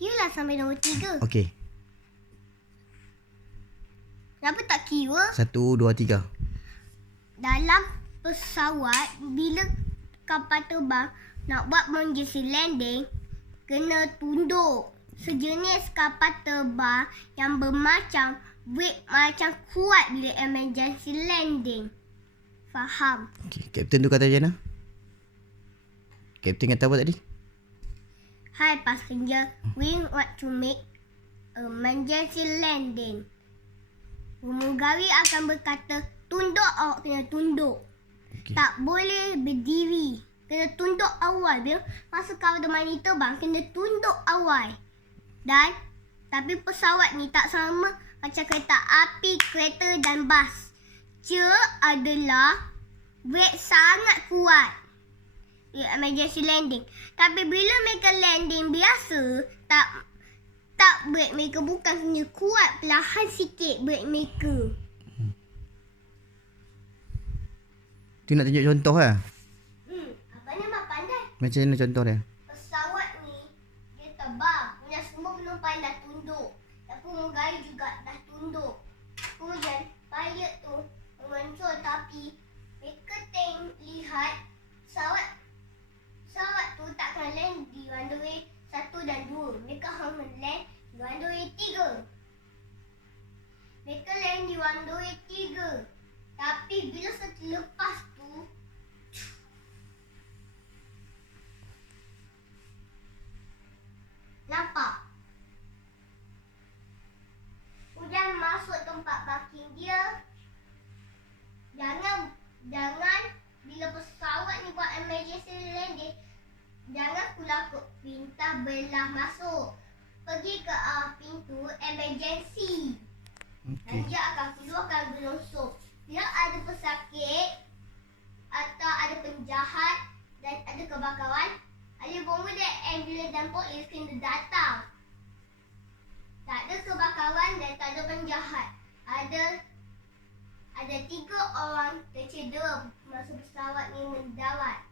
Kira lah sampai nombor 3. Okey. Kenapa tak kira? 1, 2, 3. Dalam pesawat, bila kapal terbang nak buat emergency landing, kena tunduk. Sejenis kapal terbang yang bermacam wave macam kuat bila emergency landing. Faham? Okey, Kapten tu kata macam mana? Kapten kata apa tadi? Hi passenger, we want to make emergency landing. Pramugari akan berkata, tunduk, awak kena tunduk. Okey. Tak boleh berdiri. Kena tunduk awal. Bila masa kapal terbang ni terbang, kena tunduk awal. Dan, tapi pesawat ni tak sama macam kereta api, kereta dan bas. Dia adalah brake sangat kuat. Emergency landing. Tapi bila mereka landing biasa, tak brake mereka bukan kena kuat, perlahan sikit brake mereka. Tu nak tunjuk contoh lah. Abang memang pandai. Macam mana contoh dia? Pesawat ni dia terbang. Punya semua penumpang dah tunduk. Dan pramugari juga dah tunduk. Kemudian pilot tu mengontrol, tapi mereka lihat pesawat tu takkan land di runway 1 dan 2. Mereka hanya land di runway 3. Mereka land di runway 3. Tapi bila selepas tu, nampak hujan masuk tempat parking dia. Jangan bila pesawat ni buat emergency landing, jangan keluar ke pintu belah masuk. Pergi ke pintu emergency. Dan dia akan keluarkan gelongsong. Bila ada pesakit atau ada penjahat dan ada kebakaran, ahli bomba dan ambulans dan polis kena datang. Tak ada kebakaran dan tak ada penjahat. Ada 3 orang tercedera masa pesawat ni mendarat.